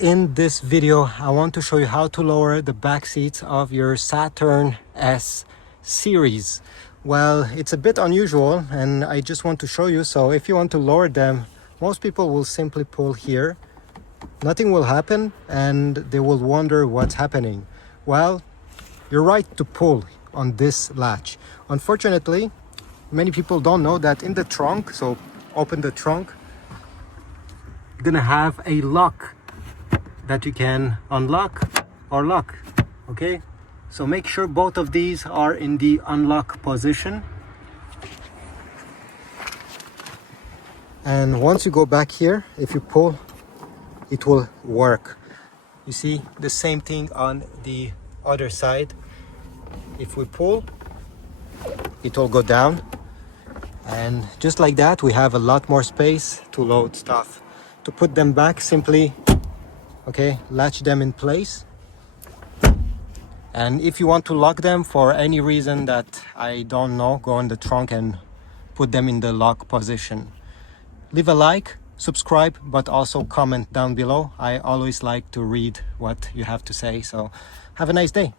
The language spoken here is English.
in this video, I want to show you how to lower the back seats of your Saturn S series. Well, it's a bit unusual and I just want to show you. So if you want to lower them, most people will simply pull here. Nothing will happen and they will wonder what's happening. Well, you're right to pull on this latch. Unfortunately, many people don't know that in the trunk, so open the trunk, you're gonna have a lock that you can unlock or lock. Okay, so make sure both of these are in the unlock position. And once you go back here, if you pull, it will work. You see the same thing on the other side. If we pull, it will go down, and just like that we have a lot more space to load stuff. To put them back, simply latch them in place. And if you want to lock them for any reason that I don't know, go in the trunk and put them in the lock position. Leave a like, subscribe, but also comment down below. I always like to read what you have to say. So have a nice day.